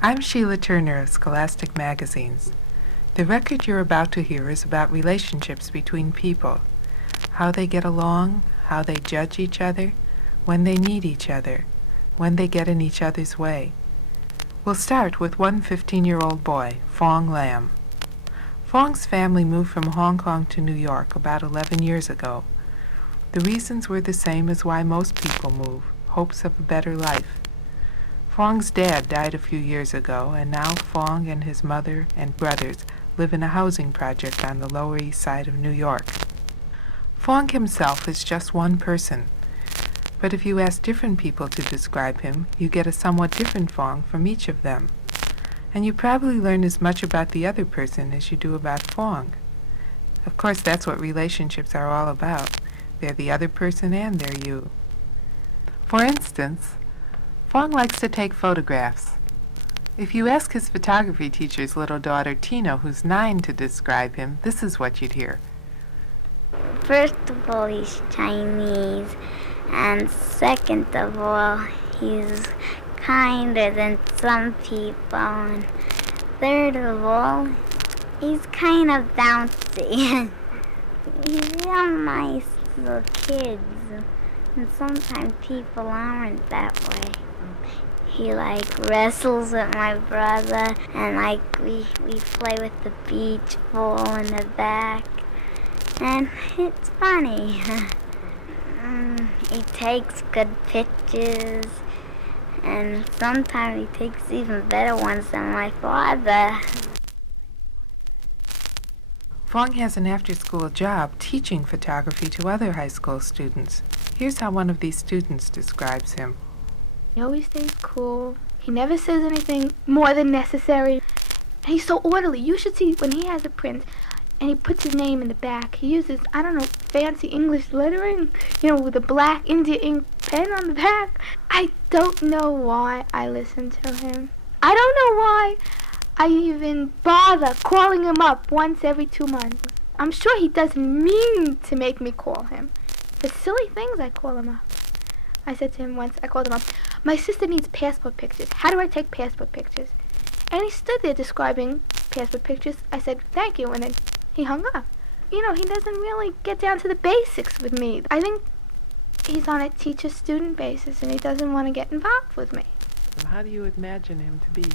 I'm Sheila Turner of Scholastic Magazines. The record you're about to hear is about relationships between people, how they get along, how they judge each other, when they need each other, when they get in each other's way. We'll start with one 15-year-old boy, Phong Lam. Phong's family moved from Hong Kong to New York about 11 years ago. The reasons were the same as why most people move, hopes of a better life. Phong's dad died a few years ago, and now Phong and his mother and brothers live in a housing project on the Lower East Side of New York. Phong himself is just one person, but if you ask different people to describe him, you get a somewhat different Phong from each of them. And you probably learn as much about the other person as you do about Phong. Of course, that's what relationships are all about. They're the other person and they're you. For instance, Phong likes to take photographs. If you ask his photography teacher's little daughter, Tina, who's 9, to describe him, this is what you'd hear. First of all, he's Chinese, and second of all, he's kinder than some people, and third of all, he's kind of bouncy. He's real nice little kids, and sometimes people aren't that way. He wrestles with my brother, and we play with the beach ball in the back, and it's funny. He takes good pictures, and sometimes he takes even better ones than my father. Phong has an after-school job teaching photography to other high school students. Here's how one of these students describes him. He always stays cool. He never says anything more than necessary. And he's so orderly. You should see when he has a print and he puts his name in the back. He uses, fancy English lettering, with a black India ink pen on the back. I don't know why I listen to him. I don't know why I even bother calling him up once every 2 months. I'm sure he doesn't mean to make me call him. For silly things, I call him up. I said to him once, I called him up, my sister needs passport pictures. How do I take passport pictures? And he stood there describing passport pictures. I said, thank you, and then he hung up. He doesn't really get down to the basics with me. I think he's on a teacher-student basis, and he doesn't want to get involved with me. How do you imagine him to be?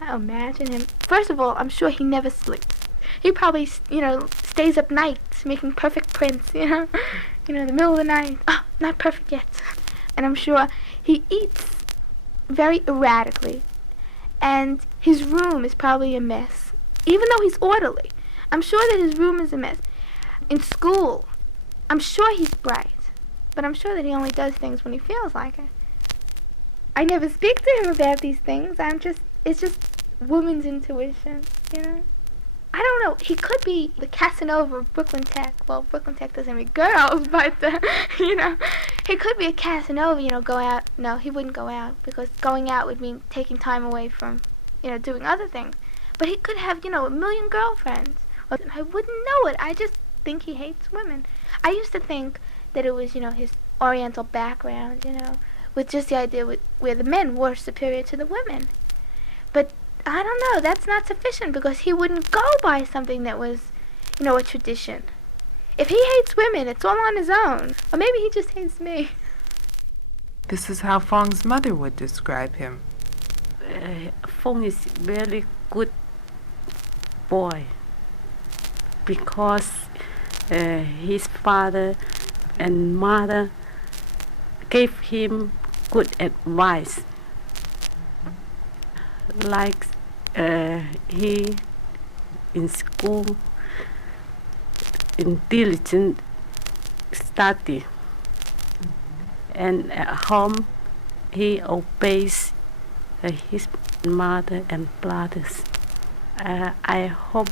I imagine him. First of all, I'm sure he never sleeps. He probably, stays up nights making perfect prints, in the middle of the night. Oh, not perfect yet. And I'm sure he eats very erratically. And his room is probably a mess. Even though he's orderly, I'm sure that his room is a mess. In school, I'm sure he's bright. But I'm sure that he only does things when he feels like it. I never speak to him about these things. It's just woman's intuition, I don't know. He could be the Casanova of Brooklyn Tech. Well, Brooklyn Tech doesn't have any girls, but, he could be a Casanova, go out. No, he wouldn't go out, because going out would mean taking time away from, doing other things. But he could have, a million girlfriends. Well, I wouldn't know it. I just think he hates women. I used to think that it was, his Oriental background, with just the idea where the men were superior to the women. But I don't know, that's not sufficient, because he wouldn't go by something that was, a tradition. If he hates women, it's all on his own. Or maybe he just hates me. This is how Phong's mother would describe him. Phong is very good boy, because his father and mother gave him good advice. He in school in diligent study, and at home he obeys his mother and brothers. I hope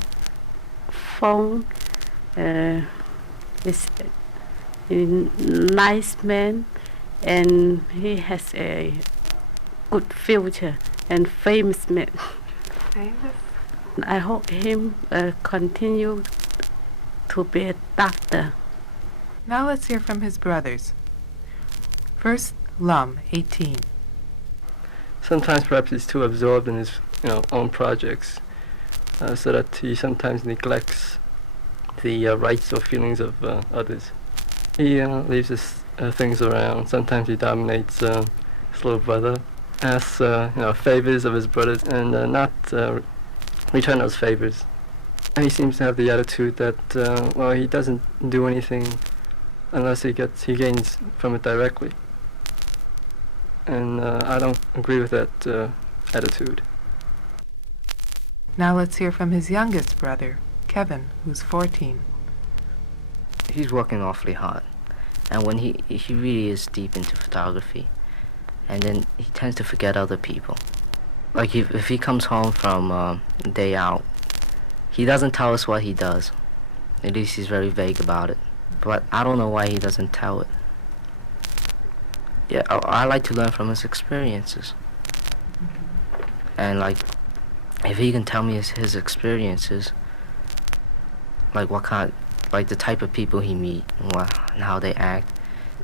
Phong is a nice man, and he has a good future and famous man. Famous? I hope him continue to be a doctor. Now let's hear from his brothers. First, Lum, 18. Sometimes perhaps he's too absorbed in his own projects, so that he sometimes neglects the rights or feelings of others. He leaves his things around. Sometimes he dominates his little brother, asks favors of his brothers, and not return those favors. He seems to have the attitude that he doesn't do anything unless he gains from it directly. And I don't agree with that attitude. Now let's hear from his youngest brother, Kevin, who's 14. He's working awfully hard, and when he really is deep into photography, and then he tends to forget other people. Like if he comes home from a day out, he doesn't tell us what he does. At least he's very vague about it. But I don't know why he doesn't tell it. Yeah, I like to learn from his experiences. And like, if he can tell me his experiences, like the type of people he meet and how they act,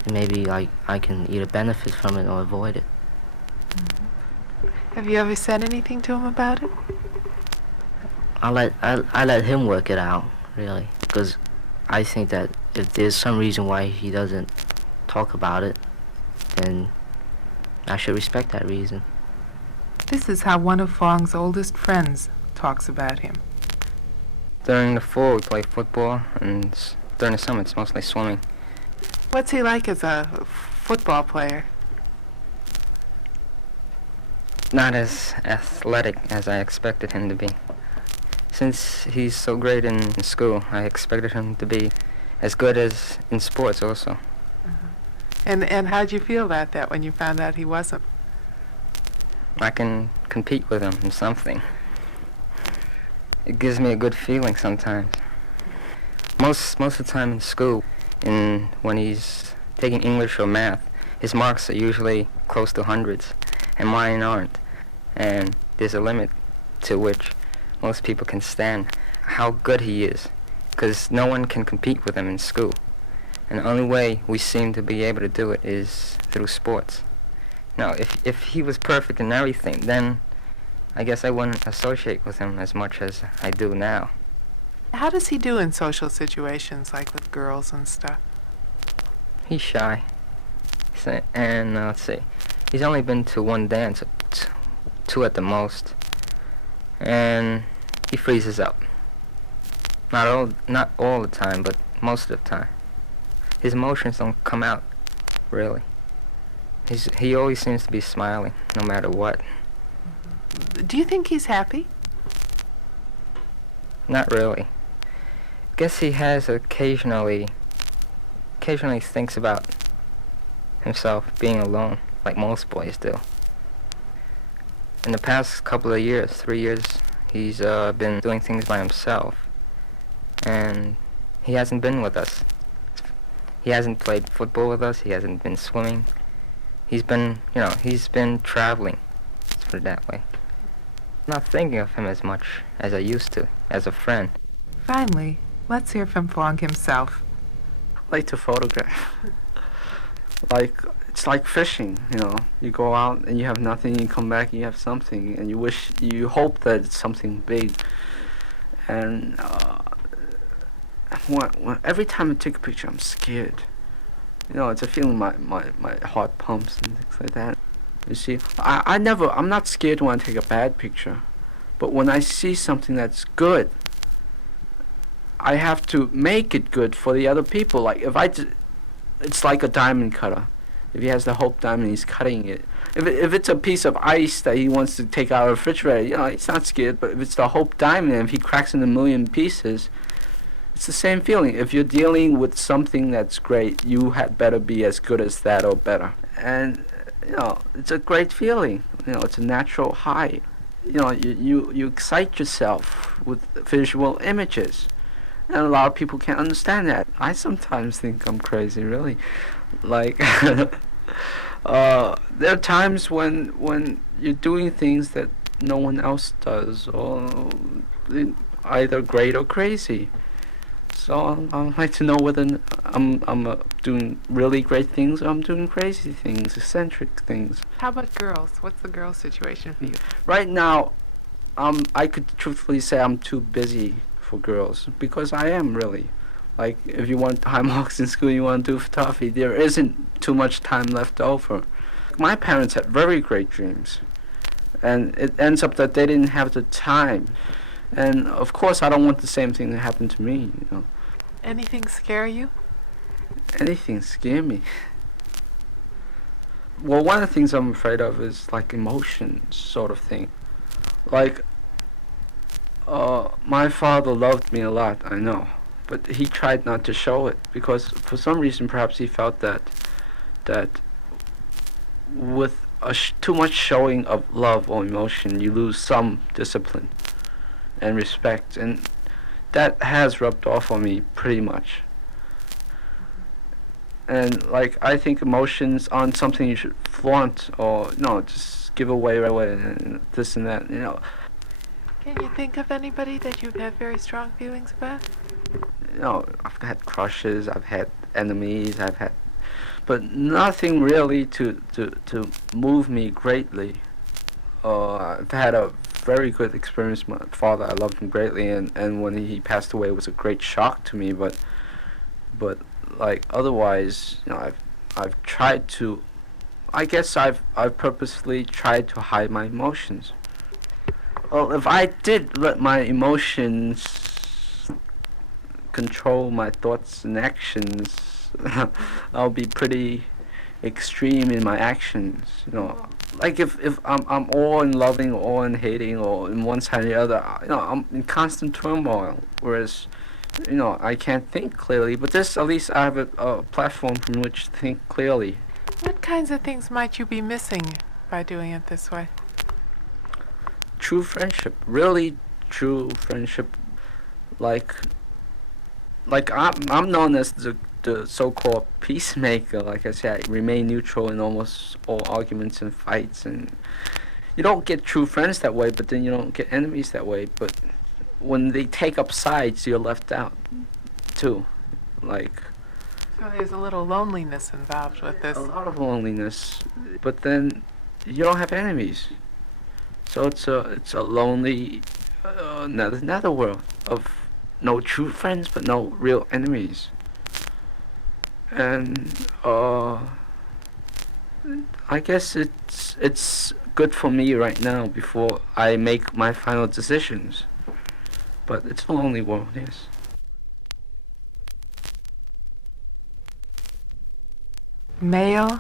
and maybe like I can either benefit from it or avoid it. Have you ever said anything to him about it? I let him work it out, really, because I think that if there's some reason why he doesn't talk about it, then I should respect that reason. This is how one of Fong's oldest friends talks about him. During the fall, we play football, and during the summer, it's mostly swimming. What's he like as a football player? Not as athletic as I expected him to be. Since he's so great in school, I expected him to be as good as in sports also. Uh-huh. And how'd you feel about that when you found out he wasn't? I can compete with him in something. It gives me a good feeling sometimes. Most of the time in school, when he's taking English or math, his marks are usually close to hundreds, and mine aren't. And there's a limit to which most people can stand how good he is, because no one can compete with him in school. And the only way we seem to be able to do it is through sports. Now, if he was perfect in everything, then I guess I wouldn't associate with him as much as I do now. How does he do in social situations, like with girls and stuff? He's shy. And let's see, he's only been to one dance, two at the most. And he freezes up. Not all the time, but most of the time. His emotions don't come out, really. He always seems to be smiling, no matter what. Do you think he's happy? Not really. Guess he has occasionally thinks about himself being alone, like most boys do. In the past couple of years, 3 years, he's been doing things by himself, and he hasn't been with us. He hasn't played football with us. He hasn't been swimming. He's been traveling, let's put it that way. Not thinking of him as much as I used to, as a friend. Finally, let's hear from Fong himself. I like to photograph. It's like fishing, You go out and you have nothing, you come back and you have something, and you hope that it's something big. And every time I take a picture, I'm scared. It's a feeling my heart pumps and things like that. You see, I'm not scared when I take a bad picture, but when I see something that's good, I have to make it good for the other people. Like it's like a diamond cutter. If he has the Hope diamond, he's cutting it. If it's a piece of ice that he wants to take out of the refrigerator, he's not scared. But if it's the Hope diamond, if he cracks in a million pieces, it's the same feeling. If you're dealing with something that's great, you had better be as good as that or better. And it's a great feeling. It's a natural high. You excite yourself with visual images. And a lot of people can't understand that. I sometimes think I'm crazy, really. Like, there are times when you're doing things that no one else does, or either great or crazy. So I'd like to know whether I'm doing really great things or I'm doing crazy things, eccentric things. How about girls? What's the girl situation for you? Right now, I could truthfully say I'm too busy for girls because I am really. Like, if you want high marks in school, you want to do photography, there isn't too much time left over. My parents had very great dreams, and it ends up that they didn't have the time. And of course, I don't want the same thing to happen to me, you know. Anything scare you? Anything scare me? Well, one of the things I'm afraid of is like emotions, sort of thing. Like, my father loved me a lot, I know, but he tried not to show it because for some reason perhaps he felt that with too much showing of love or emotion, you lose some discipline and respect, and that has rubbed off on me pretty much. And like, I think emotions aren't something you should flaunt or no, just give away right away and this and that, you know. Can you think of anybody that you've had very strong feelings about? You know, I've had crushes, I've had enemies, but nothing really to move me greatly. I've had a very good experience with my father. I loved him greatly, and when he passed away, it was a great shock to me. But like otherwise, you know, I've tried to. I guess I've purposefully tried to hide my emotions. Well, if I did let my emotions control my thoughts and actions, I'll be pretty extreme in my actions. You know, like if I'm all in loving or all in hating or in one side or the other, you know, I'm in constant turmoil. Whereas, you know, I can't think clearly. But this, at least, I have a platform from which to think clearly. What kinds of things might you be missing by doing it this way? True friendship, really true friendship. Like I'm known as the so-called peacemaker. Like I said, I remain neutral in almost all arguments and fights, and you don't get true friends that way, but then you don't get enemies that way. But when they take up sides, you're left out too. Like, So there's a little loneliness involved with this. a lot of loneliness, but then you don't have enemies. So it's a lonely another world of no true friends but no real enemies. And I guess it's good for me right now before I make my final decisions. But it's a lonely world, yes. Male,